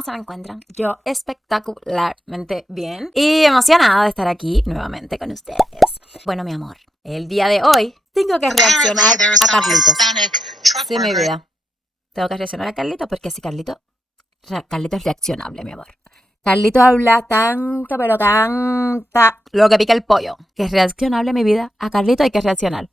¿Cómo se me encuentran? Yo espectacularmente bien y emocionada de estar aquí nuevamente con ustedes. Bueno, mi amor, el día de hoy tengo que reaccionar a Carlitos. Sí, mi vida. Tengo que reaccionar a Carlitos porque si Carlitos es reaccionable, mi amor. Carlitos habla tanto, pero tanta lo que pica el pollo. Que es reaccionable, mi vida. A Carlitos hay que reaccionar.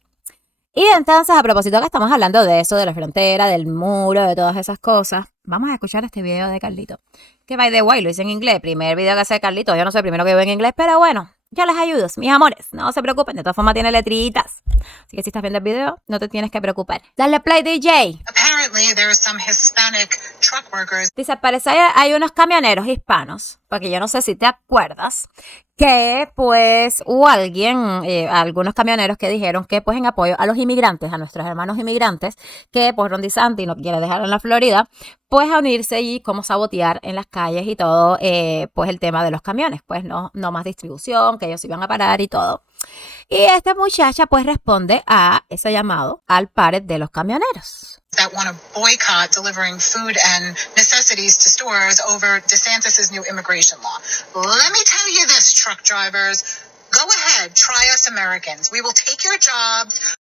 Y entonces, a propósito que estamos hablando de eso, de la frontera, del muro, de todas esas cosas, vamos a escuchar este video de Carlitos. Que by the way, lo hice en inglés. Primer video que hace Carlitos. Yo no soy el primero que veo en inglés, pero bueno, yo les ayudo, mis amores. No se preocupen, de todas formas tiene letritas. Así que si estás viendo el video, no te tienes que preocupar. Dale play, DJ. Apparently, there are some Hispanic truck workers. Dice, parece hay unos camioneros hispanos, porque yo no sé si te acuerdas, que pues hubo algunos camioneros que dijeron que pues en apoyo a los inmigrantes, a nuestros hermanos inmigrantes, que pues Ron DeSantis no quiere dejar en la Florida, pues a unirse y como sabotear en las calles y todo, pues el tema de los camiones, pues no más distribución, que ellos iban a parar y todo. Y esta muchacha pues responde a ese llamado al pare de los camioneros. That want to boycott delivering food and necessities to stores over DeSantis' new immigration law. Let me tell you this, truck drivers. Go ahead, try us Americans. We will take your jobs.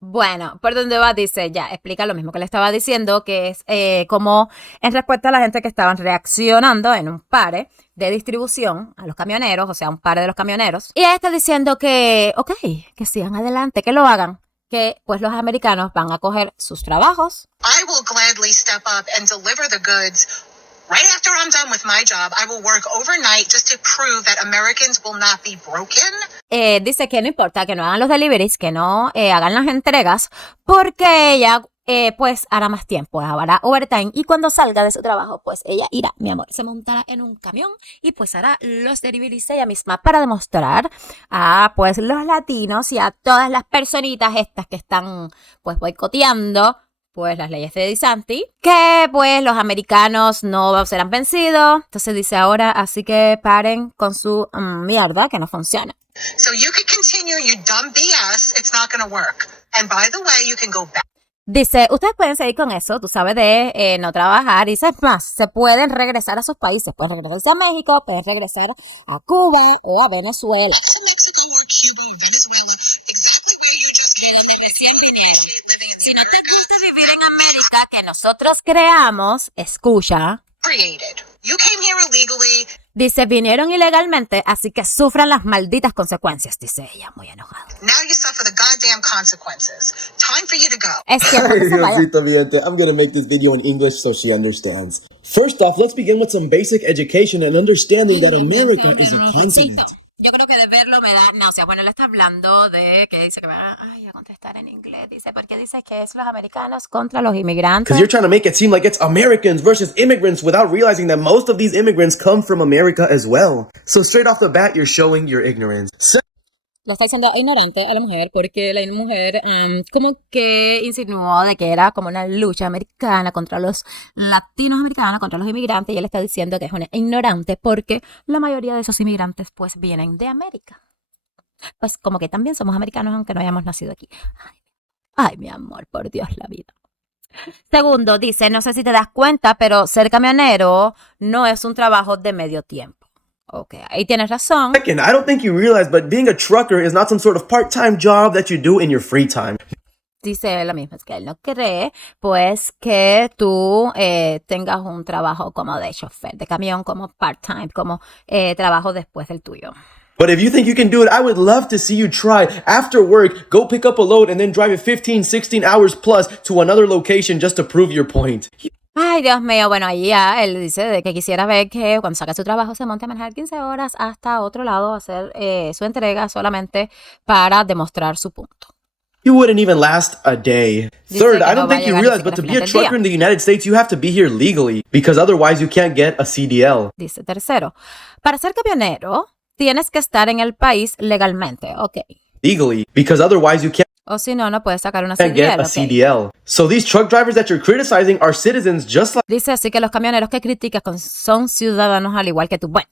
Bueno, por donde va, dice, ya, explica lo mismo que le estaba diciendo, que es como en respuesta a la gente que estaban reaccionando en un pare de distribución a los camioneros, o sea, un pare de los camioneros. Y ella está diciendo que, ok, que sigan adelante, que lo hagan, que pues los americanos van a coger sus trabajos. I will gladly step up and deliver the goods. Right after I'm done with my job, I will work overnight just to prove that Americans will not be broken. Dice que no importa que no hagan los deliveries, que no hagan las entregas, porque ella pues hará más tiempo, hará overtime y cuando salga de su trabajo, pues ella irá, mi amor, se montará en un camión y pues hará los deliveries ella misma para demostrar a pues los latinos y a todas las personitas estas que están pues boicoteando pues las leyes de DeSantis, que pues los americanos no serán vencidos. Entonces dice ahora, así que paren con su mierda que no funciona. So you can continue your dumb BS, it's not going to work. And by the way, you can go back. Dice, ustedes pueden seguir con eso, tú sabes, de no trabajar. Dice, es más, se pueden regresar a sus países. Pueden regresar a México, pueden regresar a Cuba o a Venezuela. To Mexico or Cuba or Venezuela, exactly where you just came from. Si no te gusta vivir en América, que nosotros creamos, escucha. Created. You came here illegally. Dice, vinieron ilegalmente, así que sufran las malditas consecuencias, dice ella, muy enojada. Now you suffer the goddamn consequences. Time for you to go. Es cierto que se vaya. Diosito mío, I'm gonna make this video in English so she understands. First off, let's begin with some basic education and understanding that America is a continent. Yo creo que de verlo me da náuseas. Bueno, él está hablando de que dice que va a contestar en inglés. Dice, porque dice que es los americanos contra los inmigrantes. Because you're trying to make it seem like it's Americans versus immigrants without realizing that most of these immigrants come from America as well. So straight off the bat, you're showing your ignorance. Lo está diciendo ignorante a la mujer porque la mujer como que insinuó de que era como una lucha americana contra los latinos americanos, contra los inmigrantes, y él está diciendo que es una ignorante porque la mayoría de esos inmigrantes pues vienen de América. Pues como que también somos americanos aunque no hayamos nacido aquí. Ay, mi amor, por Dios, la vida. Segundo, dice, no sé si te das cuenta, pero ser camionero no es un trabajo de medio tiempo. Ok, ahí tienes razón. Second, I don't think you realize, but being a trucker is not some sort of part-time job that you do in your free time. Dice lo mismo, es que él no cree, pues, que tú tengas un trabajo como de chofer, de camión, como part-time, como trabajo después del tuyo. But if you think you can do it, I would love to see you try. After work, go pick up a load and then drive it 15, 16 hours plus to another location just to prove your point. Ay, Dios mío, bueno, ahí ya él dice de que quisiera ver que cuando saque su trabajo se monte a manejar 15 horas hasta otro lado a hacer su entrega solamente para demostrar su punto. You wouldn't even last a day. Dice Third, que I no don't va a think you llegar realize, ni but to siquiera be a al final del trucker in the United States, you have to be here legally, because otherwise you can't get a CDL. Dice tercero, para ser camionero tienes que estar en el país legalmente, ok. Legally, because otherwise you can't O si no, no puedes sacar una get CDL, a ok. CDL. So these truck drivers that you're criticizing are citizens just like Dice así que los camioneros que criticas son ciudadanos al igual que tú. Bueno,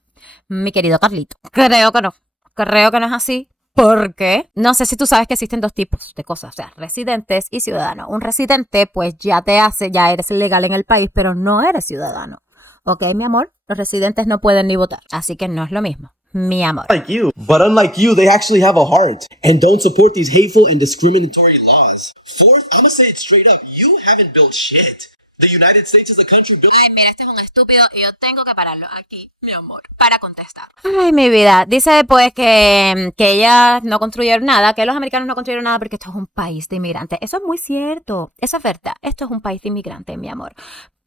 mi querido Carlito, creo que no. Creo que no es así. Porque no sé si tú sabes que existen dos tipos de cosas, o sea, residentes y ciudadanos. Un residente, pues ya eres legal en el país, pero no eres ciudadano. Ok, mi amor, los residentes no pueden ni votar, así que no es lo mismo. Mi amor. Like you. But unlike you, they actually have a heart and don't support these hateful and discriminatory laws. Fourth, I'm gonna say it straight up. You haven't built shit. The United States is a country built... Ay, mira, este es un estúpido y yo tengo que pararlo aquí, mi amor, para contestar. Ay, mi vida. Dice pues que ellas no construyeron nada, que los americanos no construyeron nada porque esto es un país de inmigrantes. Eso es muy cierto. Eso es verdad. Esto es un país de inmigrantes, mi amor.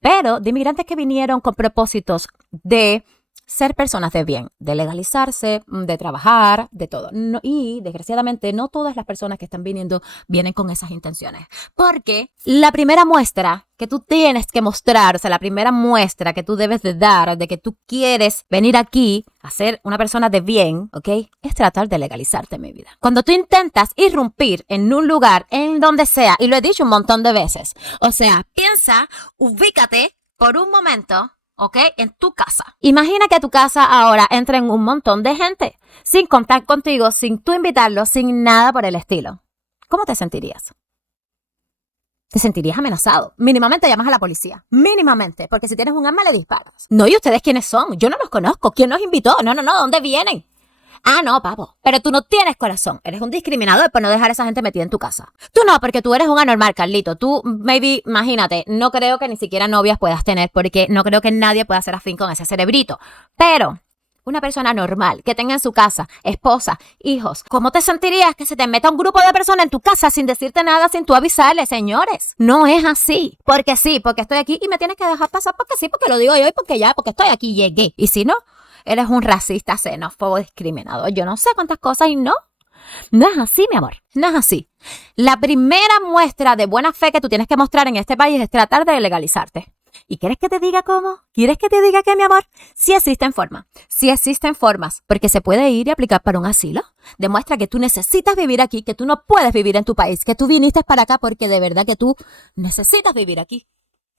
Pero de inmigrantes que vinieron con propósitos de ser personas de bien, de legalizarse, de trabajar, de todo. No, y desgraciadamente no todas las personas que están viniendo vienen con esas intenciones. Porque la primera muestra que tú tienes que mostrar, o sea, la primera muestra que tú debes de dar de que tú quieres venir aquí a ser una persona de bien, ¿ok? Es tratar de legalizarte, mi vida. Cuando tú intentas irrumpir en un lugar, en donde sea, y lo he dicho un montón de veces, o sea, piensa, ubícate por un momento, ¿ok? En tu casa. Imagina que a tu casa ahora entren un montón de gente, sin contar contigo, sin tú invitarlos, sin nada por el estilo. ¿Cómo te sentirías? Te sentirías amenazado. Mínimamente llamas a la policía. Mínimamente. Porque si tienes un arma le disparas. No, ¿y ustedes quiénes son? Yo no los conozco. ¿Quién los invitó? No, ¿dónde vienen? Ah, no, papo. Pero tú no tienes corazón. Eres un discriminador por no dejar a esa gente metida en tu casa. Tú no, porque tú eres un anormal, Carlito. Tú, maybe, imagínate, no creo que ni siquiera novias puedas tener, porque no creo que nadie pueda ser afín con ese cerebrito. Pero una persona normal que tenga en su casa esposa, hijos, ¿cómo te sentirías que se te meta un grupo de personas en tu casa sin decirte nada, sin tú avisarle, señores? No es así. Porque sí, porque estoy aquí y me tienes que dejar pasar porque sí, porque lo digo yo y porque estoy aquí y llegué. Y si no, eres un racista, xenófobo, discriminador. Yo no sé cuántas cosas y no es así, mi amor. No es así. La primera muestra de buena fe que tú tienes que mostrar en este país es tratar de legalizarte. ¿Y quieres que te diga cómo? ¿Quieres que te diga qué, mi amor? Sí existen formas. Sí existen formas. Porque se puede ir y aplicar para un asilo. Demuestra que tú necesitas vivir aquí, que tú no puedes vivir en tu país, que tú viniste para acá porque de verdad que tú necesitas vivir aquí.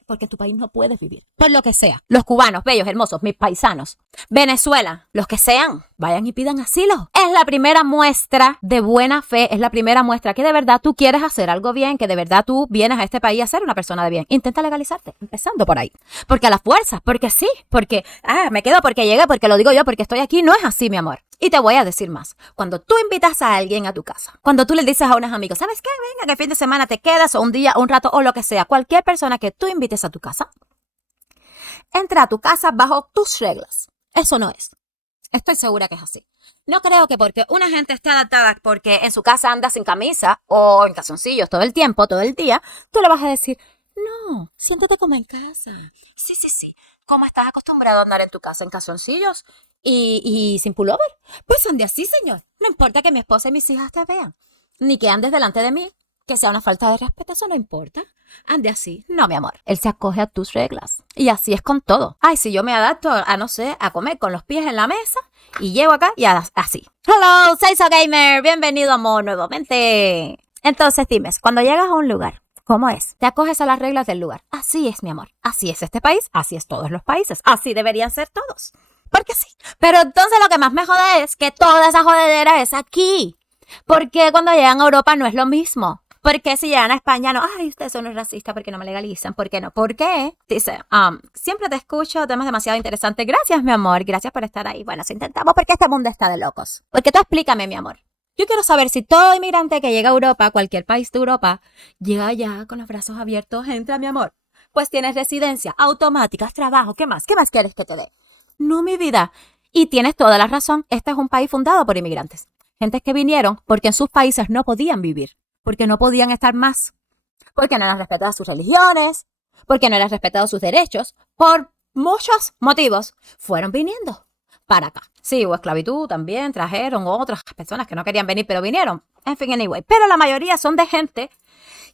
Porque en tu país no puedes vivir. Por lo que sea. Los cubanos, bellos, hermosos, mis paisanos. Venezuela, los que sean, vayan y pidan asilo. Es la primera muestra de buena fe. Es la primera muestra que de verdad tú quieres hacer algo bien. Que de verdad tú vienes a este país a ser una persona de bien. Intenta legalizarte. Empezando por ahí. Porque a la fuerza. Porque sí. Porque, me quedo porque llegué. Porque lo digo yo. Porque estoy aquí. No es así, mi amor. Y te voy a decir más. Cuando tú invitas a alguien a tu casa, cuando tú le dices a unos amigos, ¿sabes qué? Venga, que el fin de semana te quedas, o un día, un rato, o lo que sea. Cualquier persona que tú invites a tu casa, entra a tu casa bajo tus reglas. Eso no es. Estoy segura que es así. No creo que porque una gente esté adaptada porque en su casa anda sin camisa o en calzoncillos todo el tiempo, todo el día, tú le vas a decir, no, siéntate como en casa. Sí. ¿Cómo estás acostumbrado a andar en tu casa en calzoncillos y sin pullover? Pues ande así, señor. No importa que mi esposa y mis hijas te vean. Ni que andes delante de mí. Que sea una falta de respeto, eso no importa. Ande así. No, mi amor. Él se acoge a tus reglas. Y así es con todo. Ay, si yo me adapto a, no sé, a comer con los pies en la mesa y llego acá y así. Hello, Seiso Gamer. Bienvenido, amor, nuevamente. Entonces, dime, cuando llegas a un lugar, ¿cómo es? Te acoges a las reglas del lugar. Así es, mi amor. Así es este país. Así es todos los países. Así deberían ser todos. Porque sí. Pero entonces lo que más me jode es que toda esa jodedera es aquí. Porque cuando llegan a Europa no es lo mismo. Porque si llegan a España, no, ay, ustedes son los racistas, ¿por qué no me legalizan? ¿Por qué no? ¿Por qué? Dice, siempre te escucho, temas demasiado interesantes. Gracias, mi amor, gracias por estar ahí. Bueno, si intentamos, porque este mundo está de locos. Porque tú explícame, mi amor. Yo quiero saber si todo inmigrante que llega a Europa, cualquier país de Europa, llega allá con los brazos abiertos, entra, mi amor. Pues tienes residencia, automáticas, trabajo, ¿qué más? ¿Qué más quieres que te dé? No, mi vida. Y tienes toda la razón, este es un país fundado por inmigrantes. Gentes que vinieron porque en sus países no podían vivir. Porque no podían estar más, porque no eran respetadas sus religiones, porque no eran respetados sus derechos, por muchos motivos, fueron viniendo para acá. Sí, hubo esclavitud también, trajeron otras personas que no querían venir, pero vinieron. En fin, anyway. Pero la mayoría son de gente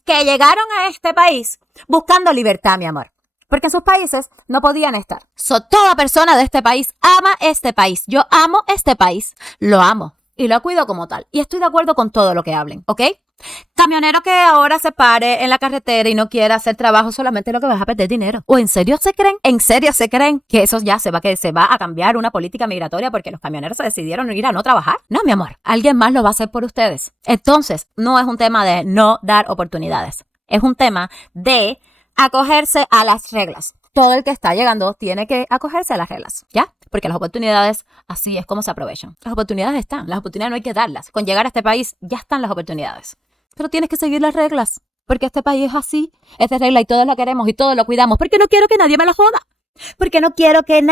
que llegaron a este país buscando libertad, mi amor. Porque en sus países no podían estar. Toda persona de este país ama este país. Yo amo este país. Lo amo. Y lo cuido como tal. Y estoy de acuerdo con todo lo que hablen, ¿ok? Camionero que ahora se pare en la carretera y no quiera hacer trabajo, solamente lo que vas a perder dinero. ¿O en serio se creen? ¿En serio se creen que eso ya se va a cambiar una política migratoria porque los camioneros se decidieron ir a no trabajar? No, mi amor. Alguien más lo va a hacer por ustedes. Entonces, no es un tema de no dar oportunidades. Es un tema de acogerse a las reglas. Todo el que está llegando tiene que acogerse a las reglas, ¿ya? Porque las oportunidades, así es como se aprovechan. Las oportunidades están, las oportunidades no hay que darlas. Con llegar a este país ya están las oportunidades. Pero tienes que seguir las reglas, porque este país es así, es de regla y todos lo queremos y todos lo cuidamos, porque no quiero que nadie me lo joda. Porque no quiero que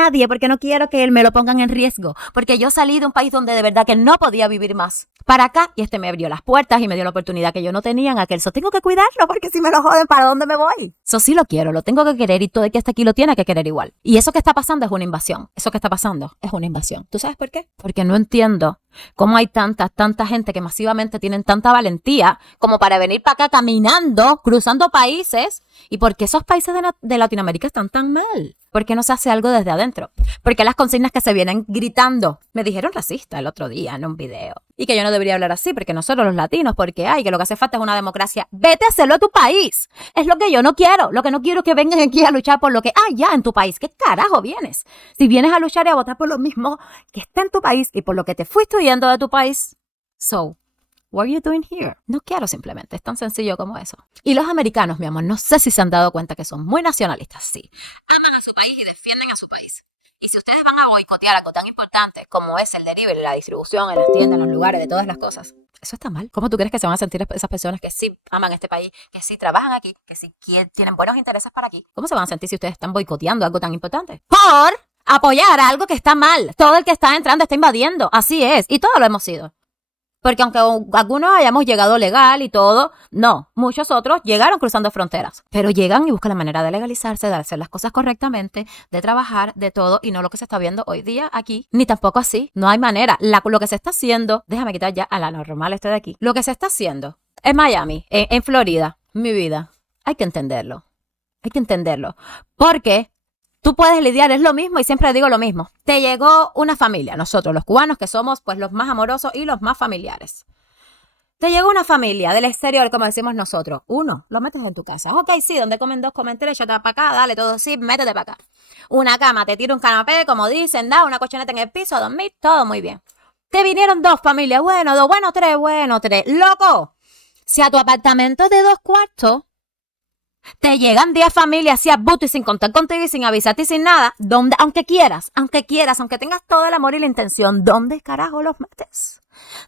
me lo pongan en riesgo. Porque yo salí de un país donde de verdad que no podía vivir más para acá y este me abrió las puertas y me dio la oportunidad que yo no tenía en aquel. Tengo que cuidarlo porque si me lo joden, ¿para dónde me voy? Sí lo quiero, lo tengo que querer y todo el que está aquí lo tiene que querer igual. Y eso que está pasando es una invasión. Eso que está pasando es una invasión. ¿Tú sabes por qué? Porque no entiendo cómo hay tanta gente que masivamente tienen tanta valentía como para venir para acá caminando, cruzando países. ¿Y por qué esos países de Latinoamérica están tan mal? ¿Por qué no se hace algo desde adentro? Porque las consignas que se vienen gritando. Me dijeron racista el otro día en un video. Y que yo no debería hablar así porque nosotros los latinos, porque que lo que hace falta es una democracia. Vete a hacerlo a tu país. Es lo que yo no quiero. Lo que no quiero es que vengan aquí a luchar por lo que ya en tu país. ¿Qué carajo vienes? Si vienes a luchar y a votar por lo mismo que está en tu país y por lo que te fuiste huyendo de tu país. What are you doing here? No quiero simplemente, es tan sencillo como eso. Y los americanos, mi amor, no sé si se han dado cuenta que son muy nacionalistas, sí. Aman a su país y defienden a su país. Y si ustedes van a boicotear algo tan importante como es el delivery, la distribución en las tiendas, en los lugares, de todas las cosas, eso está mal. ¿Cómo tú crees que se van a sentir esas personas que sí aman este país, que sí trabajan aquí, que sí tienen buenos intereses para aquí? ¿Cómo se van a sentir si ustedes están boicoteando algo tan importante? Por apoyar a algo que está mal. Todo el que está entrando está invadiendo. Así es. Y todos lo hemos sido. Porque aunque algunos hayamos llegado legal y todo, no, muchos otros llegaron cruzando fronteras. Pero llegan y buscan la manera de legalizarse, de hacer las cosas correctamente, de trabajar, de todo, y no lo que se está viendo hoy día aquí, ni tampoco así. No hay manera. Lo que se está haciendo, déjame quitar ya a la normal de aquí. Lo que se está haciendo en Miami, en Florida, mi vida, hay que entenderlo. Hay que entenderlo. Porque tú puedes lidiar, es lo mismo y siempre digo lo mismo. Te llegó una familia, nosotros los cubanos que somos pues los más amorosos y los más familiares. Te llegó una familia del exterior, como decimos nosotros. Uno, lo metes en tu casa. Ok, sí, donde comen dos, comen tres, échate para acá, dale todo así, métete para acá. Una cama, te tira un canapé, como dicen, da una colchoneta en el piso, a dormir, todo muy bien. Te vinieron dos familias, bueno, tres. ¡Loco! Si a tu apartamento es de 2 cuartos, te llegan 10 familias así a buto y sin contar contigo y sin avisarte y sin nada, ¿dónde, aunque quieras, aunque tengas todo el amor y la intención, ¿dónde carajo los metes?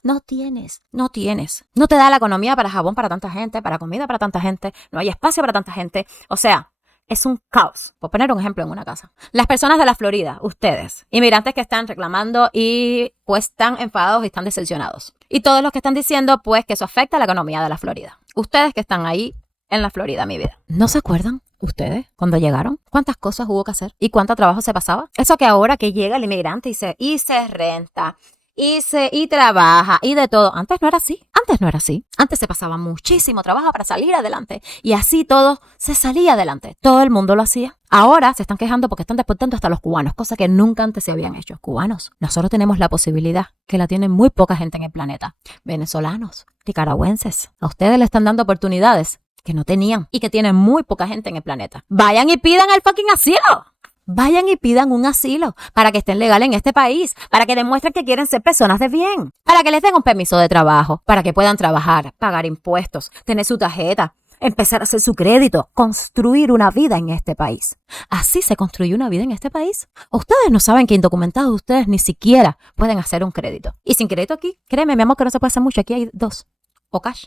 No tienes. No te da la economía para jabón para tanta gente, para comida para tanta gente, no hay espacio para tanta gente. O sea, es un caos. Por poner un ejemplo en una casa. Las personas de la Florida, ustedes, inmigrantes que están reclamando y pues están enfadados y están decepcionados. Y todos los que están diciendo pues que eso afecta a la economía de la Florida. Ustedes que están ahí en la Florida, mi vida. ¿No se acuerdan ustedes cuando llegaron? ¿Cuántas cosas hubo que hacer? ¿Y cuánto trabajo se pasaba? Eso que ahora que llega el inmigrante y se renta, y trabaja, y de todo. Antes no era así. Antes se pasaba muchísimo trabajo para salir adelante. Y así todo se salía adelante. Todo el mundo lo hacía. Ahora se están quejando porque están deportando hasta los cubanos, cosa que nunca antes se habían hecho. Cubanos, nosotros tenemos la posibilidad, que la tiene muy poca gente en el planeta. Venezolanos, nicaragüenses, a ustedes le están dando oportunidades que no tenían y que tienen muy poca gente en el planeta. Vayan y pidan el fucking asilo. Vayan y pidan un asilo para que estén legales en este país, para que demuestren que quieren ser personas de bien, para que les den un permiso de trabajo, para que puedan trabajar, pagar impuestos, tener su tarjeta, empezar a hacer su crédito, construir una vida en este país. ¿Así se construye una vida en este país? Ustedes no saben que indocumentados ustedes ni siquiera pueden hacer un crédito. Y sin crédito aquí, créeme, mi amor, que no se puede hacer mucho. Aquí hay 2, o cash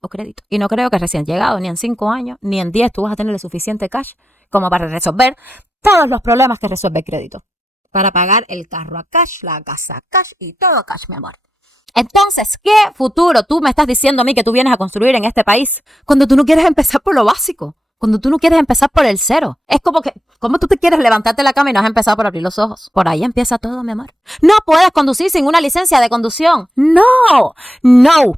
o crédito. Y no creo que recién llegado, ni en 5 años, ni en 10 tú vas a tener el suficiente cash como para resolver todos los problemas que resuelve el crédito. Para pagar el carro a cash, la casa a cash y todo cash, mi amor. Entonces, ¿qué futuro tú me estás diciendo a mí que tú vienes a construir en este país cuando tú no quieres empezar por lo básico? Cuando tú no quieres empezar por el cero. Es como que, ¿cómo tú te quieres levantarte de la cama y no has empezado por abrir los ojos? Por ahí empieza todo, mi amor. No puedes conducir sin una licencia de conducción. No,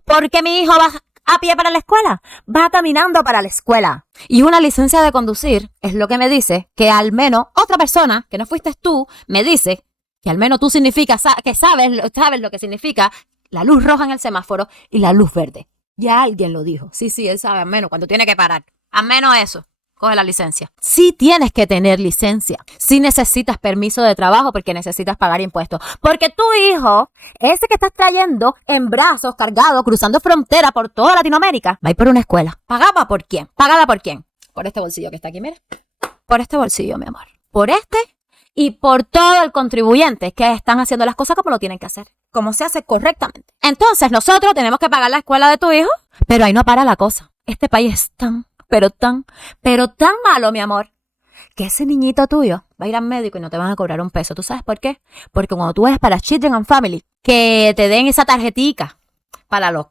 porque mi hijo va a pie para la escuela, va caminando para la escuela. Y una licencia de conducir es lo que me dice que al menos otra persona, que no fuiste tú, me dice que al menos tú significas, que sabes lo que significa la luz roja en el semáforo y la luz verde. Ya alguien lo dijo. Sí, él sabe al menos cuando tiene que parar. Al menos eso. Coge la licencia. Sí tienes que tener licencia. Sí necesitas permiso de trabajo porque necesitas pagar impuestos. Porque tu hijo, ese que estás trayendo en brazos, cargado, cruzando frontera por toda Latinoamérica, va a ir por una escuela. ¿Pagada por quién? Por este bolsillo que está aquí, mira. Por este bolsillo, mi amor. Por este y por todo el contribuyente que están haciendo las cosas como lo tienen que hacer. Como se hace correctamente. Entonces, nosotros tenemos que pagar la escuela de tu hijo, pero ahí no para la cosa. Este país es tan malo, mi amor, que ese niñito tuyo va a ir al médico y no te van a cobrar un peso. ¿Tú sabes por qué? Porque cuando tú vas para Children and Family, que te den esa tarjetica para los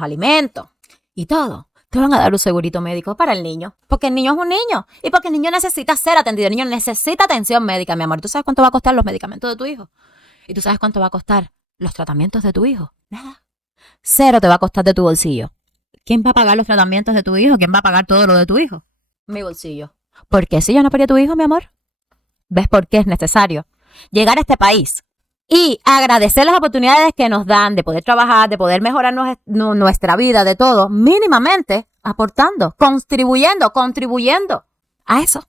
alimentos y todo, te van a dar un segurito médico para el niño. Porque el niño es un niño. Y porque el niño necesita ser atendido. El niño necesita atención médica, mi amor. ¿Tú sabes cuánto va a costar los medicamentos de tu hijo? ¿Y tú sabes cuánto va a costar los tratamientos de tu hijo? Nada. 0 te va a costar de tu bolsillo. ¿Quién va a pagar los tratamientos de tu hijo? ¿Quién va a pagar todo lo de tu hijo? Mi bolsillo. ¿Por qué si yo no paría a tu hijo, mi amor? ¿Ves por qué es necesario llegar a este país y agradecer las oportunidades que nos dan de poder trabajar, de poder mejorar nuestra vida, de todo, mínimamente aportando, contribuyendo a eso?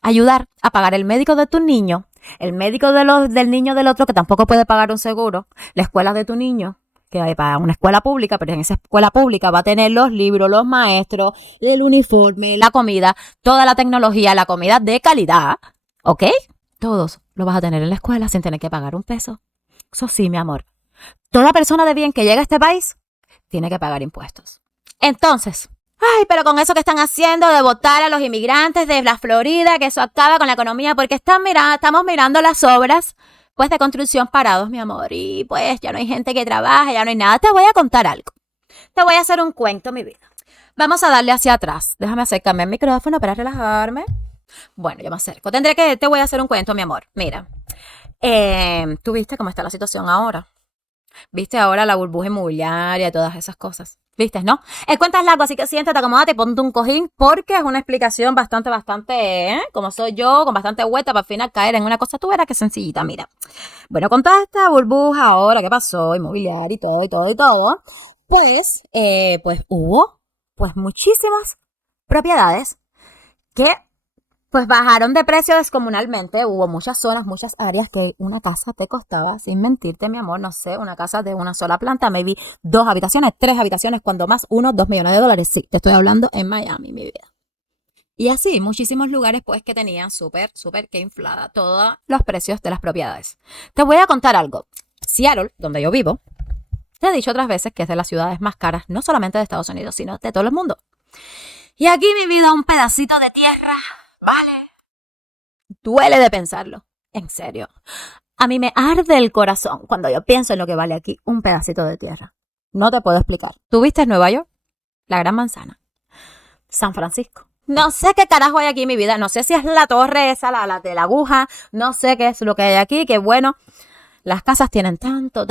Ayudar a pagar el médico de tu niño, el médico del niño del otro que tampoco puede pagar un seguro, la escuela de tu niño, que va a pagar una escuela pública, pero en esa escuela pública va a tener los libros, los maestros, el uniforme, la comida, toda la tecnología, la comida de calidad, ¿ok? Todos lo vas a tener en la escuela sin tener que pagar un peso. Eso sí, mi amor. Toda persona de bien que llega a este país tiene que pagar impuestos. Entonces, ay, pero con eso que están haciendo de votar a los inmigrantes de la Florida, que eso acaba con la economía, porque estamos mirando las obras pues de construcción parados, mi amor, y pues ya no hay gente que trabaja, ya no hay nada. Te voy a contar algo. Te voy a hacer un cuento, mi vida. Vamos a darle hacia atrás. Déjame acercarme al micrófono para relajarme. Bueno, yo me acerco. Te voy a hacer un cuento, mi amor. Mira, ¿tú viste cómo está la situación ahora? ¿Viste ahora la burbuja inmobiliaria y todas esas cosas? ¿Viste, no? El cuento es largo, así que siéntate, acomódate y ponte un cojín porque es una explicación bastante, como soy yo, con bastante vuelta para al final caer en una cosa, tú verás que sencillita, mira. Bueno, con toda esta burbuja ahora, ¿qué pasó? Inmobiliaria y todo. Pues hubo, pues muchísimas propiedades que pues bajaron de precio descomunalmente. Hubo muchas zonas, muchas áreas que una casa te costaba, sin mentirte, mi amor, no sé, una casa de una sola planta, maybe 2 habitaciones, 3 habitaciones, cuando más, 2 millones de dólares. Sí, te estoy hablando en Miami, mi vida. Y así, muchísimos lugares pues que tenían súper que inflada todos los precios de las propiedades. Te voy a contar algo. Seattle, donde yo vivo, te he dicho otras veces que es de las ciudades más caras, no solamente de Estados Unidos, sino de todo el mundo. Y aquí, mi vida, un pedacito de tierra, ¿vale? Duele de pensarlo, en serio. A mí me arde el corazón cuando yo pienso en lo que vale aquí un pedacito de tierra. No te puedo explicar. ¿Tú viste Nueva York? La Gran Manzana. San Francisco. No sé qué carajo hay aquí en mi vida. No sé si es la torre esa, la de la aguja. No sé qué es lo que hay aquí. Que bueno, las casas tienen tanto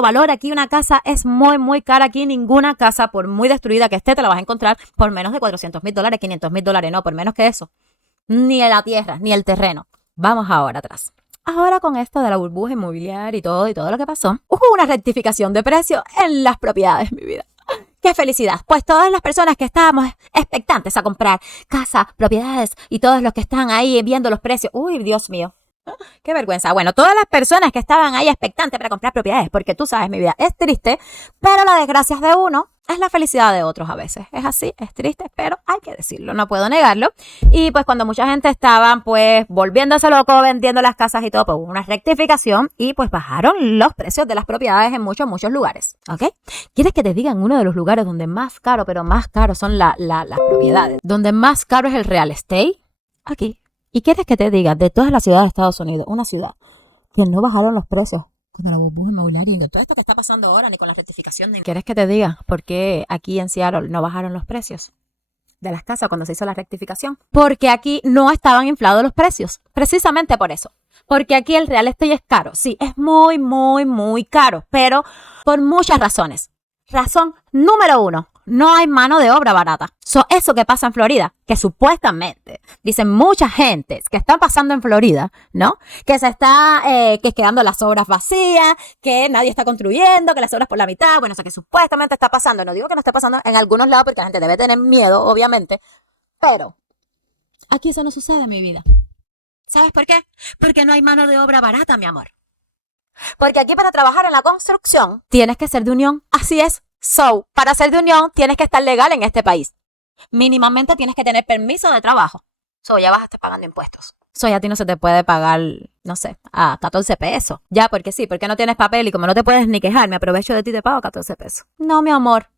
valor. Aquí una casa es muy cara. Aquí ninguna casa, por muy destruida que esté, te la vas a encontrar por menos de $400,000, $500,000. No, por menos que eso. Ni la tierra, ni el terreno. Vamos ahora atrás. Ahora con esto de la burbuja inmobiliaria y todo lo que pasó, hubo una rectificación de precio en las propiedades, mi vida. ¡Qué felicidad! Pues todas las personas que estábamos expectantes a comprar casa, propiedades y todos los que están ahí viendo los precios. ¡Uy, Dios mío! ¡Qué vergüenza! Bueno, todas las personas que estaban ahí expectantes para comprar propiedades, porque tú sabes, mi vida es triste, pero la desgracia de uno es la felicidad de otros a veces. Es así, es triste, pero hay que decirlo, no puedo negarlo. Y pues cuando mucha gente estaba pues volviéndose loco, vendiendo las casas y todo, pues hubo una rectificación y pues bajaron los precios de las propiedades en muchos lugares, ¿ok? ¿Quieres que te digan uno de los lugares donde más caro, pero más caro son las propiedades? Donde más caro es el real estate, aquí. ¿Y quieres que te diga de todas las ciudades de Estados Unidos, una ciudad que no bajaron los precios? Con la burbuja inmobiliaria y todo esto que está pasando ahora, ni con la rectificación de... ¿Quieres que te diga por qué aquí en Seattle no bajaron los precios de las casas cuando se hizo la rectificación? Porque aquí no estaban inflados los precios. Precisamente por eso. Porque aquí el real estate es caro. Sí, es muy caro, pero por muchas razones. Razón número 1. No hay mano de obra barata. Eso que pasa en Florida, que supuestamente dicen mucha gente que está pasando en Florida, ¿no? Que se está que quedando las obras vacías, que nadie está construyendo, que las obras por la mitad, bueno, eso que supuestamente está pasando. No digo que no esté pasando en algunos lados porque la gente debe tener miedo, obviamente, pero aquí eso no sucede, mi vida. ¿Sabes por qué? Porque no hay mano de obra barata, mi amor. Porque aquí para trabajar en la construcción tienes que ser de unión. Así es. Para ser de unión tienes que estar legal en este país. Mínimamente tienes que tener permiso de trabajo. Ya vas a estar pagando impuestos. Ya a ti no se te puede pagar, no sé, a 14 pesos. Ya, porque sí, porque no tienes papel y como no te puedes ni quejar, me aprovecho de ti y te pago 14 pesos. No, mi amor.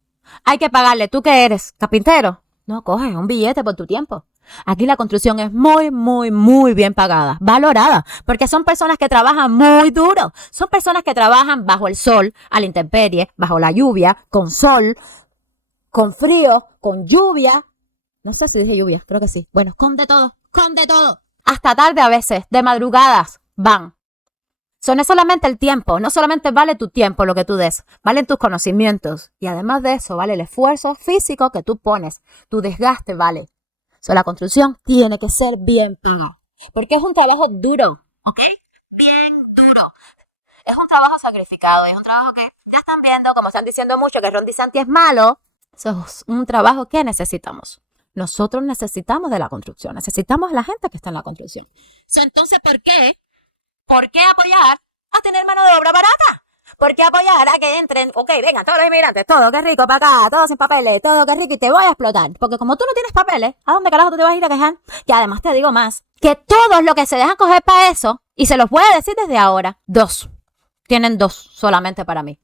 Hay que pagarle. ¿Tú qué eres? ¿Carpintero? No, coge un billete por tu tiempo. Aquí la construcción es muy, muy, muy bien pagada, valorada, porque son personas que trabajan muy duro. Son personas que trabajan bajo el sol, a la intemperie, bajo la lluvia, con sol, con frío, con lluvia. No sé si dije lluvia, creo que sí. Bueno, con de todo, con de todo. Hasta tarde a veces, de madrugadas, van. No es solamente el tiempo, no solamente vale tu tiempo lo que tú des, valen tus conocimientos. Y además de eso, vale el esfuerzo físico que tú pones, tu desgaste vale. La construcción tiene que ser bien pagada, porque es un trabajo duro, ¿ok? Bien duro. Es un trabajo sacrificado, es un trabajo que ya están viendo, como están diciendo mucho, que Ron DeSantis es malo. Eso es un trabajo que necesitamos. Nosotros necesitamos de la construcción, necesitamos a la gente que está en la construcción. Entonces, ¿por qué? ¿Por qué apoyar a tener mano de obra barata? ¿Por qué apoyar a que entren, vengan todos los inmigrantes, todo qué rico para acá, todo sin papeles, todo qué rico y te voy a explotar? Porque como tú no tienes papeles, ¿a dónde carajo tú te vas a ir a quejar? Y además te digo más, que todos los que se dejan coger para eso, y se los voy a decir desde ahora, tienen dos solamente para mí.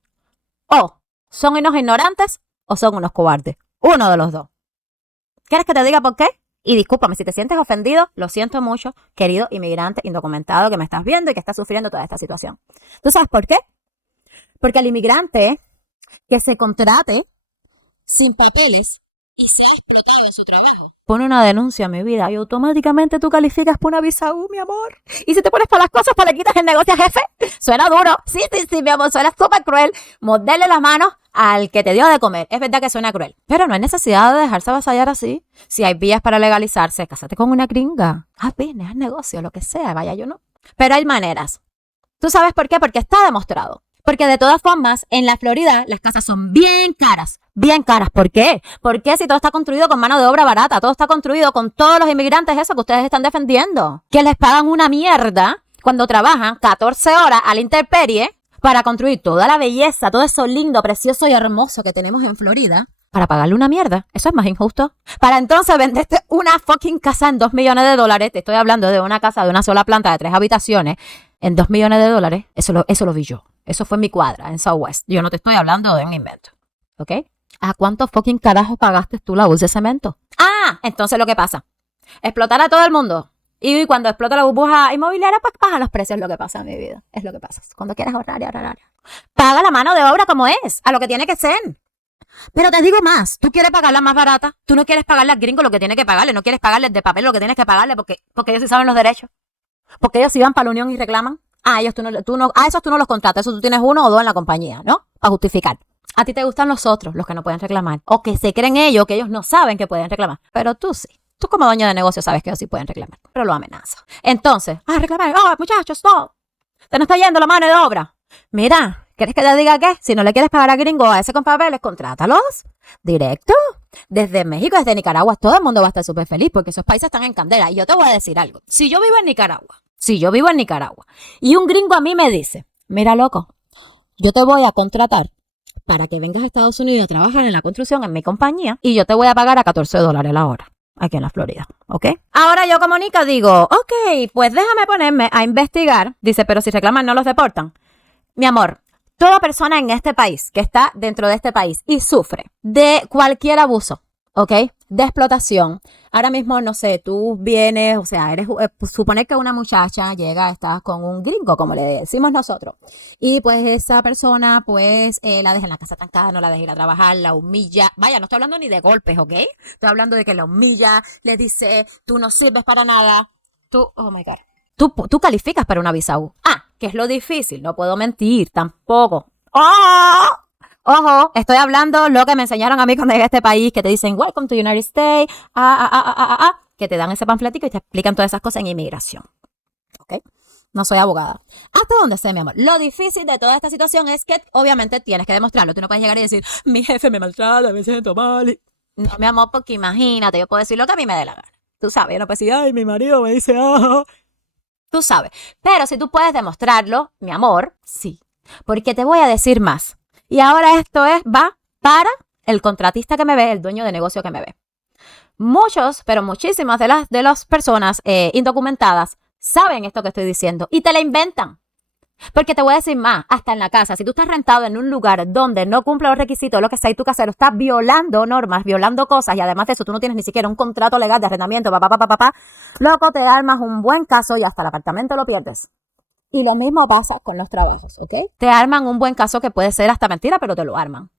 O son unos ignorantes o son unos cobardes. Uno de los dos. ¿Quieres que te diga por qué? Y discúlpame, si te sientes ofendido, lo siento mucho, querido inmigrante indocumentado que me estás viendo y que estás sufriendo toda esta situación. ¿Tú sabes por qué? Porque el inmigrante que se contrate sin papeles y sea explotado en su trabajo, pone una denuncia a mi vida y automáticamente tú calificas por una visa U, mi amor. Y si te pones para las cosas, pues le quitas el negocio al jefe. Suena duro. Sí, mi amor, suena súper cruel. Morderle las manos al que te dio de comer. Es verdad que suena cruel, pero no hay necesidad de dejarse avasallar así. Si hay vías para legalizarse, cásate con una gringa. Haz business, haz negocio, lo que sea. Vaya, yo no. Pero hay maneras. ¿Tú sabes por qué? Porque está demostrado. Porque de todas formas, en la Florida, las casas son bien caras. Bien caras. ¿Por qué? Porque si todo está construido con mano de obra barata, todo está construido con todos los inmigrantes, eso que ustedes están defendiendo, que les pagan una mierda cuando trabajan 14 horas a la intemperie para construir toda la belleza, todo eso lindo, precioso y hermoso que tenemos en Florida, para pagarle una mierda. Eso es más injusto. Para entonces venderte una fucking casa en $2 millones. Te estoy hablando de una casa de una sola planta de 3 habitaciones en $2 millones. Eso lo vi yo. Eso fue en mi cuadra, en Southwest. Yo no te estoy hablando de un invento. ¿Ok? ¿A cuánto fucking carajos pagaste tú la bolsa de cemento? Entonces lo que pasa, explotar a todo el mundo. Y cuando explota la burbuja inmobiliaria, pues bajan los precios. Es lo que pasa en mi vida. Es lo que pasa. Cuando quieras ahorrar. Paga la mano de obra como es, a lo que tiene que ser. Pero te digo más, tú quieres pagarla más barata. Tú no quieres pagarle al gringo lo que tiene que pagarle. No quieres pagarle de papel lo que tienes que pagarle porque ellos sí saben los derechos. Porque ellos sí van para la unión y reclaman. Esos tú no los contratas. Eso tú tienes uno o dos en la compañía, ¿no? Para justificar. A ti te gustan los otros, los que no pueden reclamar. O que se creen ellos, que ellos no saben que pueden reclamar. Pero tú sí. Tú como dueño de negocio sabes que ellos sí pueden reclamar. Pero lo amenazas. Entonces, reclamar. Muchachos, no. Te no está yendo la mano de obra. Mira, ¿quieres que te diga qué? Si no le quieres pagar a gringo a ese con papeles, contrátalos. Directo. Desde México, desde Nicaragua, todo el mundo va a estar súper feliz porque esos países están en candela. Y yo te voy a decir algo. Si yo vivo en Nicaragua y un gringo a mí me dice, mira loco, yo te voy a contratar para que vengas a Estados Unidos a trabajar en la construcción en mi compañía y yo te voy a pagar a $14 la hora aquí en la Florida, ¿ok? Ahora yo como Nica digo, ok, pues déjame ponerme a investigar. Dice, pero si reclaman no los deportan. Mi amor, toda persona en este país que está dentro de este país y sufre de cualquier abuso, ¿ok? De explotación. Ahora mismo, no sé, tú vienes, o sea, suponer que una muchacha llega, estás con un gringo, como le decimos nosotros. Y pues esa persona, pues, la deja en la casa trancada, no la deja ir a trabajar, la humilla. Vaya, no estoy hablando ni de golpes, ¿ok? Estoy hablando de que la humilla, le dice, tú no sirves para nada. Oh my God. Tú calificas para una visa U. Que es lo difícil, no puedo mentir, tampoco. Ojo, estoy hablando lo que me enseñaron a mí cuando llegué a este país, que te dicen, welcome to United States, que te dan ese panfletico y te explican todas esas cosas en inmigración. ¿Ok? No soy abogada. Hasta donde sé, mi amor. Lo difícil de toda esta situación es que, obviamente, tienes que demostrarlo. Tú no puedes llegar y decir, mi jefe me maltrata, me siento mal. No, mi amor, porque imagínate, yo puedo decir lo que a mí me dé la gana. Tú sabes, yo no puedo decir, ay, mi marido me dice, Tú sabes. Pero si tú puedes demostrarlo, mi amor, sí. Porque te voy a decir más. Y ahora esto va para el contratista que me ve, el dueño de negocio que me ve. muchos, pero muchísimas de las personas indocumentadas saben esto que estoy diciendo y te la inventan. Porque te voy a decir más, hasta en la casa, si tú estás rentado en un lugar donde no cumple los requisitos, lo que sea, y tu casero está violando normas, violando cosas, y además de eso tú no tienes ni siquiera un contrato legal de arrendamiento, loco, te armas un buen caso y hasta el apartamento lo pierdes. Y lo mismo pasa con los trabajos, ¿ok? Te arman un buen caso que puede ser hasta mentira, pero te lo arman.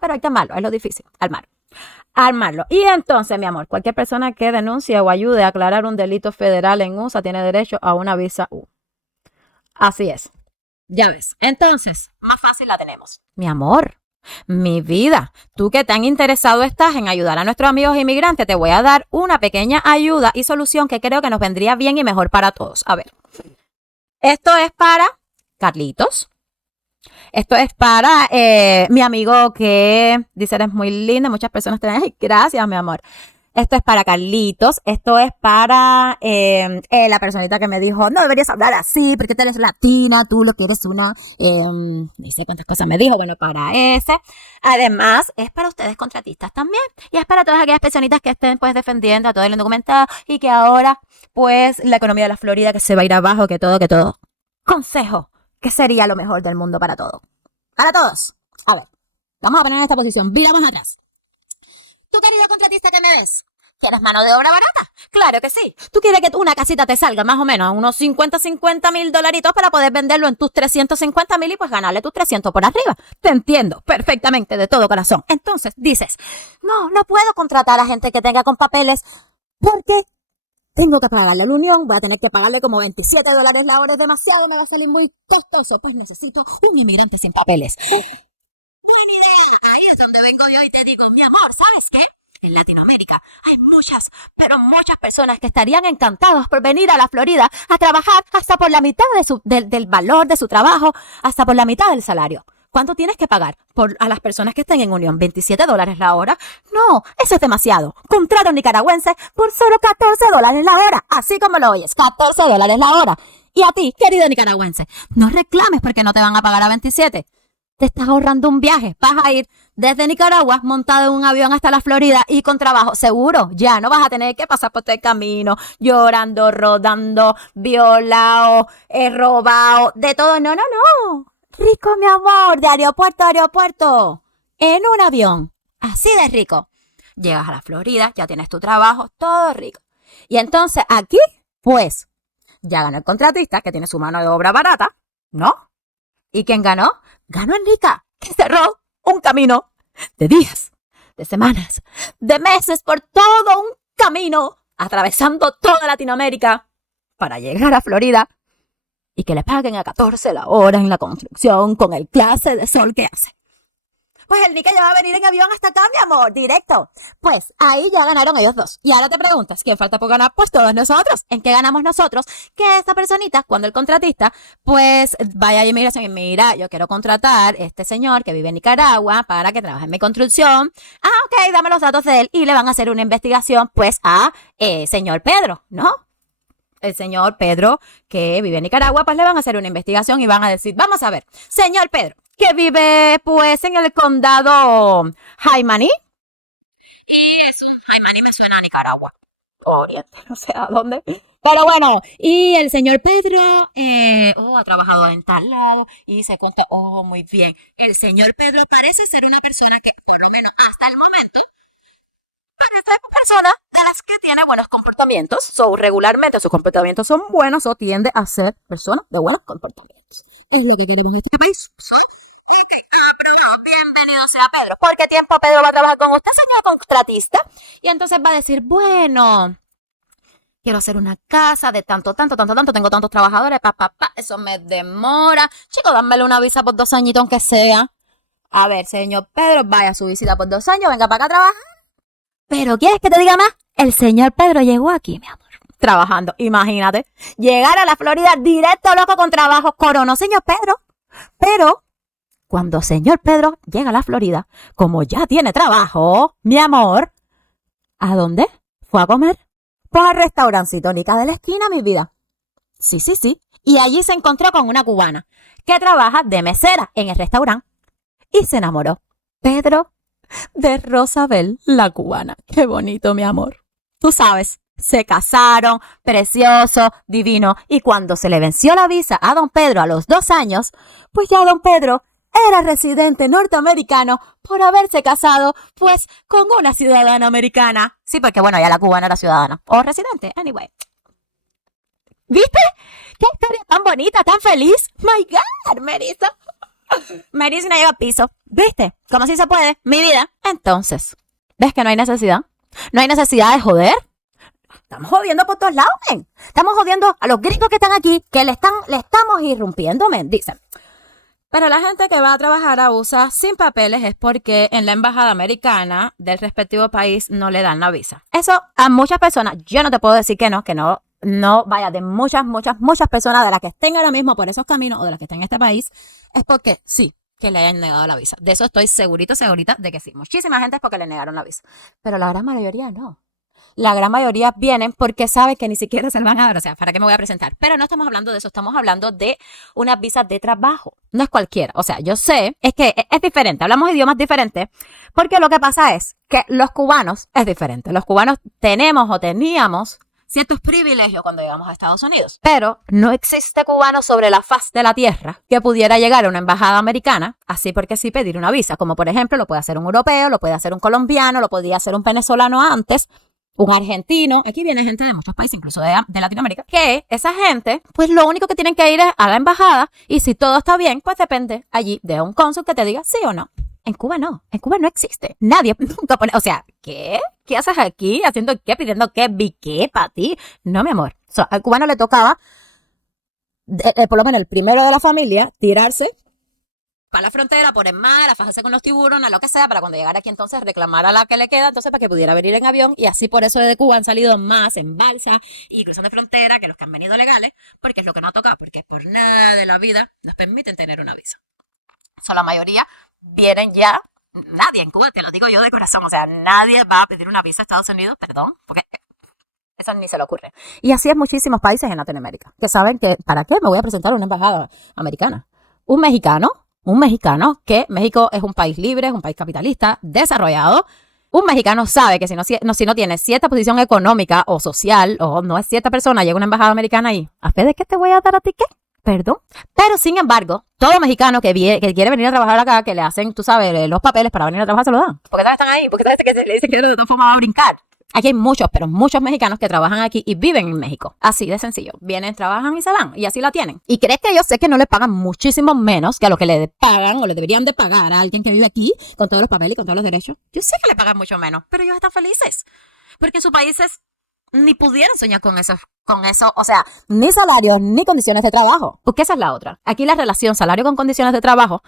Pero hay que armarlo, es lo difícil, armarlo. Y entonces, mi amor, cualquier persona que denuncie o ayude a aclarar un delito federal en USA tiene derecho a una visa U. Así es. Ya ves. Entonces, más fácil la tenemos. Mi amor, mi vida, tú que tan interesado estás en ayudar a nuestros amigos inmigrantes, te voy a dar una pequeña ayuda y solución que creo que nos vendría bien y mejor para todos. A ver, esto es para Carlitos. Esto es para mi amigo que dice eres muy linda. Muchas personas te ven. Ay, gracias, mi amor. Esto es para Carlitos. Esto es para la personita que me dijo, no deberías hablar así porque tú eres latina, tú lo que eres uno. No sé cuántas cosas me dijo, bueno, para ese. Además, es para ustedes contratistas también. Y es para todas aquellas personitas que estén pues defendiendo a todo el indocumentado y que ahora pues la economía de la Florida que se va a ir abajo, que todo. Consejo, que sería lo mejor del mundo para todo. Para todos. A ver, vamos a poner en esta posición. Viramos atrás. ¿Tú, querido contratista, qué me ves? ¿Quieres mano de obra barata? Claro que sí. ¿Tú quieres que una casita te salga más o menos a unos 50 mil dolaritos para poder venderlo en tus 350 mil y pues ganarle tus 300 por arriba? Te entiendo perfectamente de todo corazón. Entonces dices, no puedo contratar a gente que tenga con papeles porque tengo que pagarle a la unión, voy a tener que pagarle como $27 la hora, es demasiado, me va a salir muy costoso. Pues necesito un inmigrante sin papeles. Buena idea. Ahí es donde vengo yo y te digo, mi amor, ¿sabes qué? En Latinoamérica hay muchas, pero muchas personas que estarían encantados por venir a la Florida a trabajar hasta por la mitad del valor de su trabajo, hasta por la mitad del salario. ¿Cuánto tienes que pagar a las personas que estén en unión? ¿$27 la hora? No, eso es demasiado. Contrata un nicaragüense por solo $14 la hora. Así como lo oyes, $14 la hora. Y a ti, querido nicaragüense, no reclames porque no te van a pagar a 27. Te estás ahorrando un viaje. Vas a ir desde Nicaragua montado en un avión hasta la Florida y con trabajo seguro. Ya no vas a tener que pasar por todo el camino llorando, rodando, violado, robado, de todo. No. Rico, mi amor, de aeropuerto a aeropuerto. En un avión. Así de rico. Llegas a la Florida, ya tienes tu trabajo, todo rico. Y entonces aquí, pues, ya ganó el contratista que tiene su mano de obra barata, ¿no? ¿Y quién ganó? Ganó Enrica, que cerró un camino de días, de semanas, de meses por todo un camino, atravesando toda Latinoamérica para llegar a Florida y que le paguen a 14 la hora en la construcción con el clase de sol que hace. Pues el Nica ya va a venir en avión hasta acá, mi amor, directo. Pues ahí ya ganaron ellos dos. Y ahora te preguntas, ¿quién falta por ganar? Pues todos nosotros. ¿En qué ganamos nosotros? Que esta personita, cuando el contratista, pues vaya a inmigración y mira, yo quiero contratar a este señor que vive en Nicaragua para que trabaje en mi construcción. Ok, dame los datos de él y le van a hacer una investigación, pues a señor Pedro, ¿no? El señor Pedro que vive en Nicaragua, pues le van a hacer una investigación y van a decir, vamos a ver, señor Pedro, que vive pues en el condado Jaimaní. Y eso, Jaimaní me suena a Nicaragua. Oriente, no sé a dónde. Pero bueno, y el señor Pedro ha trabajado en tal lado y se cuenta, muy bien. El señor Pedro parece ser una persona que, por lo menos hasta el momento, parece una persona de las que tiene buenos comportamientos. Regularmente sus comportamientos son buenos o tiende a ser personas de buenos comportamientos. Es lo que queremos en este país. Bienvenido sea Pedro. ¿Por qué tiempo Pedro va a trabajar con usted, señor contratista? Y entonces va a decir, bueno, quiero hacer una casa de tanto, tengo tantos trabajadores, eso me demora. Chico, dámele una visa por 2 añitos aunque sea. A ver, señor Pedro, vaya a su visita por 2 años, venga para acá a trabajar. Pero ¿quieres que te diga más? El señor Pedro llegó aquí, mi amor, trabajando. Imagínate, llegar a la Florida directo, loco, con trabajo. Coronó, señor Pedro. Pero cuando señor Pedro llega a la Florida, como ya tiene trabajo, mi amor, ¿a dónde fue a comer? Pues al restaurancito Nica de la esquina, mi vida. Sí. Y allí se encontró con una cubana que trabaja de mesera en el restaurante. Y se enamoró. Pedro de Rosabel, la cubana. Qué bonito, mi amor. tú sabes, se casaron, precioso, divino. Y cuando se le venció la visa a don Pedro a los 2 años, pues ya don Pedro era residente norteamericano por haberse casado, pues, con una ciudadana americana. Sí, porque bueno, ya la cubana era ciudadana. O residente, anyway. ¿Viste? ¡Qué historia tan bonita, tan feliz! ¡My God, Marisa! Marisa no llega al piso. ¿Viste? ¿Cómo si se puede? Mi vida. Entonces, ¿ves que no hay necesidad? No hay necesidad de joder. Estamos jodiendo por todos lados, men. Estamos jodiendo a los gringos que están aquí, que le estamos irrumpiendo, men. Dicen. Pero la gente que va a trabajar a USA sin papeles es porque en la embajada americana del respectivo país no le dan la visa. Eso a muchas personas, yo no te puedo decir que no, vaya, de muchas personas de las que estén ahora mismo por esos caminos o de las que estén en este país, es porque sí, que le hayan negado la visa. De eso estoy segurita de que sí. Muchísima gente es porque le negaron la visa. Pero la gran mayoría no. La gran mayoría vienen porque saben que ni siquiera se lo van a dar. O sea, ¿para qué me voy a presentar? Pero no estamos hablando de eso. Estamos hablando de unas visas de trabajo. No es cualquiera. O sea, yo sé, es que es diferente. Hablamos idiomas diferentes. Porque lo que pasa es que los cubanos es diferente. Los cubanos tenemos o teníamos ciertos privilegios cuando llegamos a Estados Unidos. Pero no existe cubano sobre la faz de la tierra que pudiera llegar a una embajada americana así porque sí pedir una visa. Como por ejemplo, lo puede hacer un europeo, lo puede hacer un colombiano, lo podía hacer un venezolano antes, un argentino. Aquí viene gente de muchos países, incluso de Latinoamérica, que esa gente, pues lo único que tienen que ir es a la embajada y si todo está bien, pues depende allí de un cónsul que te diga sí o no. En Cuba no existe. Nadie nunca pone, o sea, ¿qué? ¿Qué haces aquí? ¿Haciendo qué? ¿Pidiendo qué? ¿Vi qué? ¿Para ti? No, mi amor. Al cubano le tocaba, por lo menos el primero de la familia, tirarse para la frontera, por el mar, a fajarse con los tiburones, lo que sea, para cuando llegara aquí entonces reclamar a la que le queda, entonces para que pudiera venir en avión, y así por eso de Cuba han salido más en balsa y cruzando de frontera que los que han venido legales, porque es lo que nos ha tocado, porque por nada de la vida nos permiten tener una visa. La mayoría vienen ya, nadie en Cuba, te lo digo yo de corazón, o sea, nadie va a pedir una visa a Estados Unidos, perdón, porque eso ni se le ocurre. Y así es muchísimos países en Latinoamérica, que saben que, ¿para qué me voy a presentar a una embajada americana? Un mexicano, que México es un país libre, es un país capitalista, desarrollado. Un mexicano sabe que si no tiene cierta posición económica o social, o no es cierta persona, llega a una embajada americana y, ¿a fe de qué te voy a dar a ti qué? Perdón. Pero sin embargo, todo mexicano que quiere venir a trabajar acá, que le hacen, tú sabes, los papeles para venir a trabajar, se lo dan. Porque todos están ahí, porque todos que le dicen que de todas formas va a brincar. Aquí hay muchos mexicanos que trabajan aquí y viven en México. Así de sencillo. Vienen, trabajan y se van. Y así la tienen. ¿Y crees que yo sé que no le pagan muchísimo menos que a lo que le pagan o le deberían de pagar a alguien que vive aquí con todos los papeles y con todos los derechos? Yo sé que le pagan mucho menos, pero ellos están felices. Porque en sus países ni pudieran soñar con eso, o sea, ni salarios ni condiciones de trabajo. Porque esa es la otra. Aquí la relación salario con condiciones de trabajo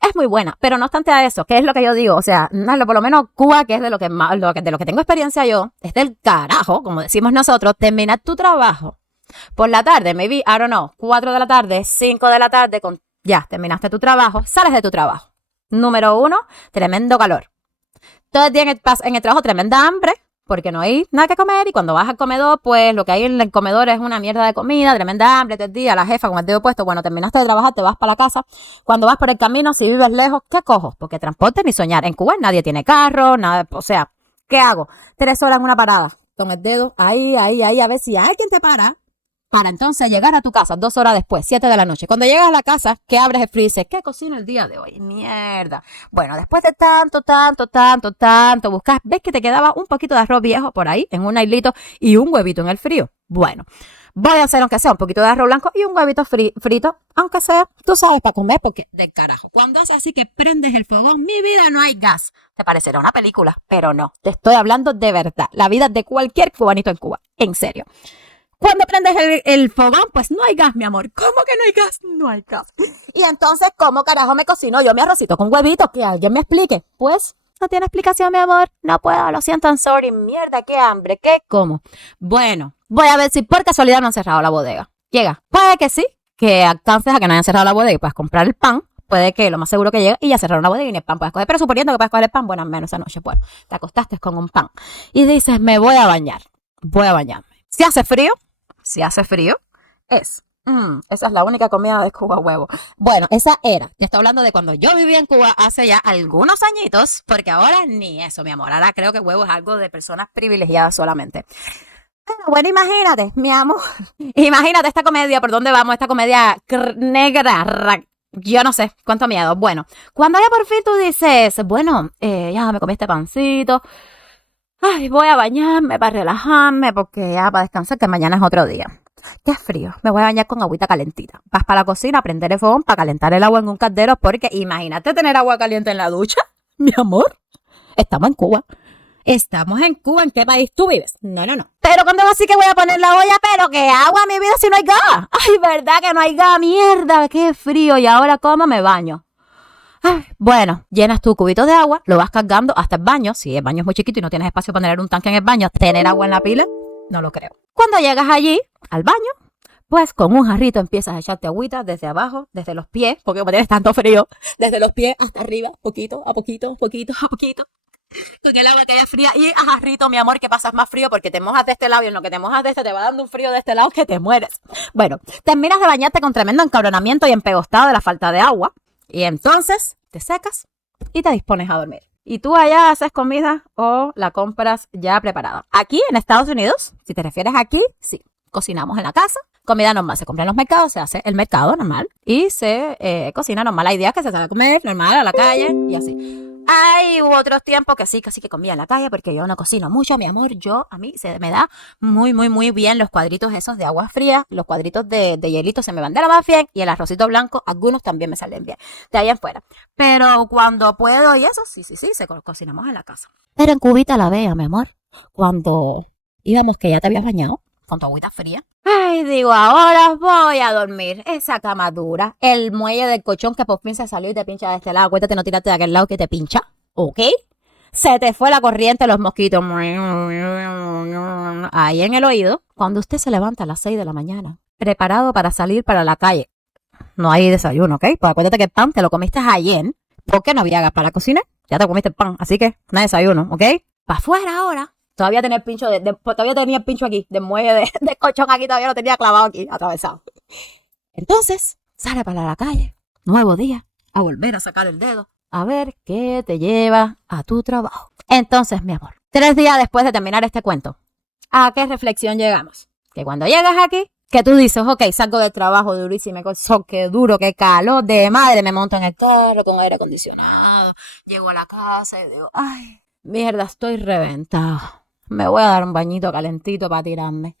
es muy buena, pero no obstante a eso, ¿qué es lo que yo digo? O sea, por lo menos Cuba, que es de lo que tengo experiencia yo, es del carajo, como decimos nosotros, terminar tu trabajo por la tarde, maybe, I don't know, 4 de la tarde, 5 de la tarde, ya, terminaste tu trabajo, sales de tu trabajo. Número 1, tremendo calor. Todo el día en el trabajo, tremenda hambre, porque no hay nada que comer y cuando vas al comedor, pues lo que hay en el comedor es una mierda de comida, tremenda hambre todo el día, la jefa con el dedo puesto, bueno, terminaste de trabajar, te vas para la casa, cuando vas por el camino, si vives lejos, ¿qué cojo? Porque transporte ni soñar, en Cuba nadie tiene carro, nada, o sea, ¿qué hago? 3 horas en una parada, con el dedo ahí, a ver si alguien te para entonces llegar a tu casa 2 horas después, 7 de la noche. Cuando llegas a la casa, ¿qué abres el freezer? ¿Qué cocino el día de hoy? Mierda. Bueno, después de tanto buscar, ves que te quedaba un poquito de arroz viejo por ahí, en un hilito y un huevito en el frío. Bueno, voy a hacer aunque sea un poquito de arroz blanco y un huevito frito, aunque sea, tú sabes, para comer, porque del carajo. Cuando haces así que prendes el fogón, mi vida, no hay gas. Te parecerá una película, pero no. Te estoy hablando de verdad. La vida de cualquier cubanito en Cuba. En serio. Cuando prendes el fogón, pues no hay gas, mi amor. ¿Cómo que no hay gas? No hay gas. Y entonces, ¿cómo carajo me cocino yo mi arrocito con huevito? Que alguien me explique. Pues, no tiene explicación, mi amor. No puedo, lo siento, I'm sorry. Mierda, qué hambre, qué como. Bueno, voy a ver si por casualidad no han cerrado la bodega. Llega. Puede que sí, que alcances a que no hayan cerrado la bodega y puedas comprar el pan. Puede que lo más seguro que llegue y ya cerraron la bodega y ni el pan puedes coger. Pero suponiendo que puedes coger el pan, bueno, al menos esa noche, pues, te acostaste con un pan. Y dices, me voy a bañar. Voy a bañarme. Si hace frío, es Esa es la única comida de Cuba, huevo. Bueno, esa era. Te estoy hablando de cuando yo vivía en Cuba hace ya algunos añitos, porque ahora ni eso, mi amor. Ahora creo que huevo es algo de personas privilegiadas solamente. Pero bueno, imagínate, mi amor. Imagínate esta comedia, ¿por dónde vamos? Esta comedia negra. Yo no sé, cuánto miedo. Bueno, cuando ya por fin tú dices, bueno, ya me comí este pancito. Ay, voy a bañarme para relajarme, porque ya para descansar, que mañana es otro día. Qué frío, me voy a bañar con agüita calentita. Vas para la cocina a prender el fogón para calentar el agua en un caldero, porque imagínate tener agua caliente en la ducha. Mi amor, estamos en Cuba. Estamos en Cuba, ¿en qué país tú vives? No. Pero cuando así que voy a poner la olla, pero ¿qué agua, mi vida, si no hay gas? Ay, ¿verdad que no hay gas? Mierda, qué frío. ¿Y ahora cómo me baño? Ay, bueno, llenas tu cubito de agua, lo vas cargando hasta el baño. Si el baño es muy chiquito y no tienes espacio para tener un tanque en el baño, ¿tener agua en la pila? No lo creo. Cuando llegas allí, al baño, pues con un jarrito empiezas a echarte agüita desde abajo, desde los pies, porque como tienes tanto frío, desde los pies hasta arriba, poquito a poquito. Con el agua que haya fría y a jarrito, mi amor, que pasas más frío porque te mojas de este lado y en lo que te mojas de este te va dando un frío de este lado que te mueres. Bueno, terminas de bañarte con tremendo encabronamiento y empegostado de la falta de agua y entonces te secas y te dispones a dormir. Y tú allá haces comida o la compras ya preparada. Aquí en Estados Unidos, si te refieres aquí, sí, cocinamos en la casa. Comida normal, se compra en los mercados, se hace el mercado normal y se cocina normal. Hay días que se sale a comer normal a la calle y así. Hay otros tiempos que sí, casi que comía en la calle porque yo no cocino mucho, mi amor. A mí se me da muy bien los cuadritos esos de agua fría, los cuadritos de hielito se me van de la más bien y el arrocito blanco, algunos también me salen bien, de ahí en fuera. Pero cuando puedo y eso, sí, cocinamos en la casa. Pero en Cubita la vea, mi amor, cuando íbamos que ya te habías bañado con tu agüita fría. Ay, digo, ahora voy a dormir. Esa cama dura, el muelle del colchón que por fin se salió y te pincha de este lado. Acuérdate no tirarte de aquel lado que te pincha, ¿ok? Se te fue la corriente, los mosquitos. Ahí en el oído. Cuando usted se levanta a las 6 de la mañana, preparado para salir para la calle. No hay desayuno, ¿ok? Pues acuérdate que el pan te lo comiste ayer porque no había gas para cocinar. Ya te comiste el pan, así que no hay desayuno, ¿ok? Para afuera ahora. Todavía tenía el pincho todavía tenía el pincho aquí, del muelle de colchón aquí, todavía lo tenía clavado aquí, atravesado. Entonces, sale para la calle, nuevo día, a volver a sacar el dedo, a ver qué te lleva a tu trabajo. Entonces, mi amor, 3 días después de terminar este cuento, ¿a qué reflexión llegamos? Que cuando llegas aquí, que tú dices, ok, salgo del trabajo durísimo, qué duro, qué calor de madre, me monto en el carro con aire acondicionado, llego a la casa y digo, ay, mierda, estoy reventado. Me voy a dar un bañito calentito para tirarme.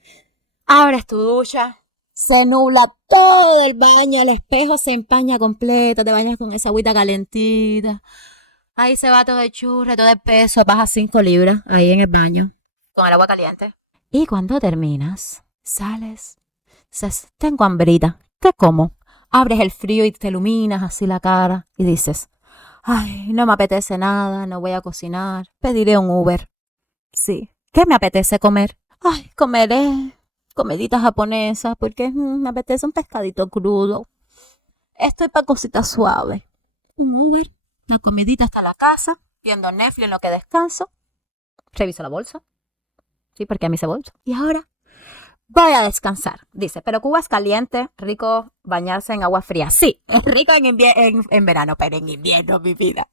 Abres tu ducha, se nubla todo el baño, el espejo se empaña completo, te bañas con esa agüita calentita. Ahí se va todo el churre, todo el peso, bajas 5 libras ahí en el baño, con el agua caliente. Y cuando terminas, sales, dices, tengo hambrita, ¿qué como? Abres el frío y te iluminas así la cara y dices, ay, no me apetece nada, no voy a cocinar, pediré un Uber. Sí. ¿Qué me apetece comer? Ay, comeré comidita japonesa porque me apetece un pescadito crudo. Estoy para cositas suaves. Un Uber, una comidita hasta la casa, viendo Netflix en lo que descanso. Reviso la bolsa. Sí, porque a mí se bolsa. Y ahora voy a descansar. Dice, pero Cuba es caliente, rico bañarse en agua fría. Sí, es rico en verano, pero en invierno, mi vida.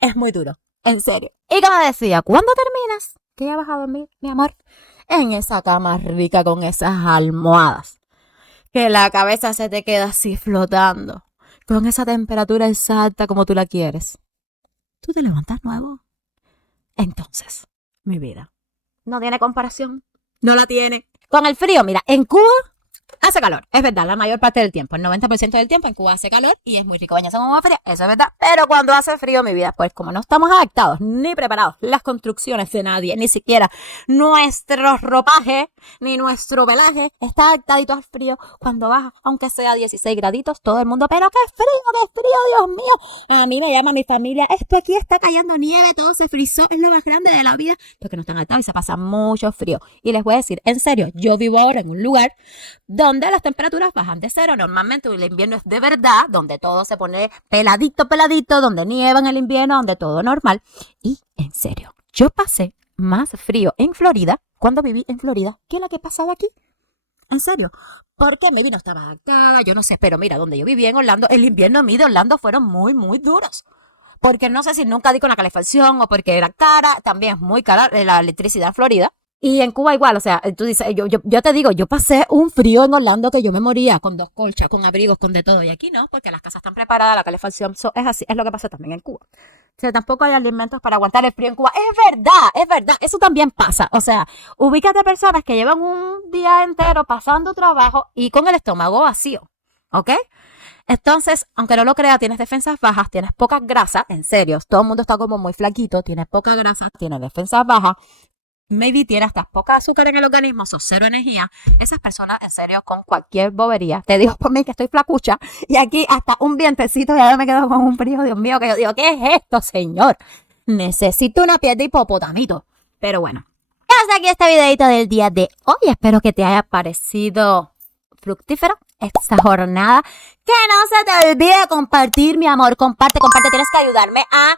Es muy duro, en serio. Y como decía, ¿cuándo terminas? Que ya vas a dormir, mi amor, en esa cama rica con esas almohadas. Que la cabeza se te queda así flotando, con esa temperatura exacta como tú la quieres. ¿Tú te levantas nuevo? Entonces, mi vida, no tiene comparación. No la tiene. Con el frío, mira, en Cuba hace calor, es verdad, la mayor parte del tiempo, el 90% del tiempo en Cuba hace calor y es muy rico bañarse con agua fría, eso es verdad. Pero cuando hace frío, mi vida, pues como no estamos adaptados ni preparados, las construcciones de nadie, ni siquiera nuestro ropaje, ni nuestro pelaje está adaptadito al frío. Cuando baja, aunque sea 16 graditos, todo el mundo, pero qué frío, Dios mío. A mí me llama mi familia, esto aquí está cayendo nieve, todo se frizó, es lo más grande de la vida, porque no están adaptados y se pasa mucho frío. Y les voy a decir, en serio, yo vivo ahora en un lugar donde las temperaturas bajan de cero. Normalmente el invierno es de verdad, donde todo se pone peladito, donde nieva en el invierno, donde todo normal. Y en serio, yo pasé más frío en Florida, cuando viví en Florida, que la que pasaba aquí. En serio. Porque maybe no estaba adaptada, yo no sé. Pero mira, donde yo vivía en Orlando, el invierno a mí de Orlando fueron muy, muy duros. Porque no sé si nunca di con la calefacción o porque era cara. También es muy cara la electricidad en Florida. Y en Cuba igual, o sea, tú dices, yo te digo, yo pasé un frío en Orlando que yo me moría con 2 colchas, con abrigos, con de todo. Y aquí no, porque las casas están preparadas, la calefacción es así, es lo que pasa también en Cuba. O sea, tampoco hay alimentos para aguantar el frío en Cuba. Es verdad, eso también pasa. O sea, ubícate personas que llevan un día entero pasando trabajo y con el estómago vacío, ¿ok? Entonces, aunque no lo creas, tienes defensas bajas, tienes poca grasa, en serio, todo el mundo está como muy flaquito, tienes poca grasa, tienes defensas bajas, maybe tiene hasta poca azúcar en el organismo, o cero energía. Esas personas, en serio, con cualquier bobería, te digo por mí que estoy flacucha, y aquí hasta un vientecito ya me quedo con un frío, Dios mío, que yo digo, ¿qué es esto, señor? Necesito una piel de hipopotamito. Pero bueno, hasta aquí este videito del día de hoy. Espero que te haya parecido fructífero esta jornada. Que no se te olvide compartir, mi amor. Comparte. Tienes que ayudarme a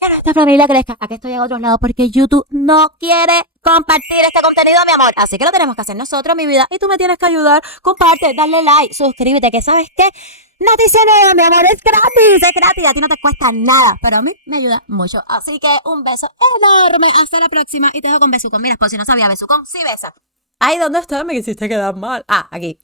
que nuestra familia crezca. Aquí estoy en otro lado porque YouTube no quiere compartir este contenido, mi amor. Así que lo tenemos que hacer nosotros, mi vida. Y tú me tienes que ayudar. Comparte, dale like, suscríbete. Que ¿sabes qué? No te dice nada, mi amor. Es gratis. A ti no te cuesta nada. Pero a mí me ayuda mucho. Así que un beso enorme. Hasta la próxima. Y te dejo con besucón. Mira, pues si no sabía besucón, sí besa. Ay, ¿dónde está? Me quisiste quedar mal. Ah, aquí.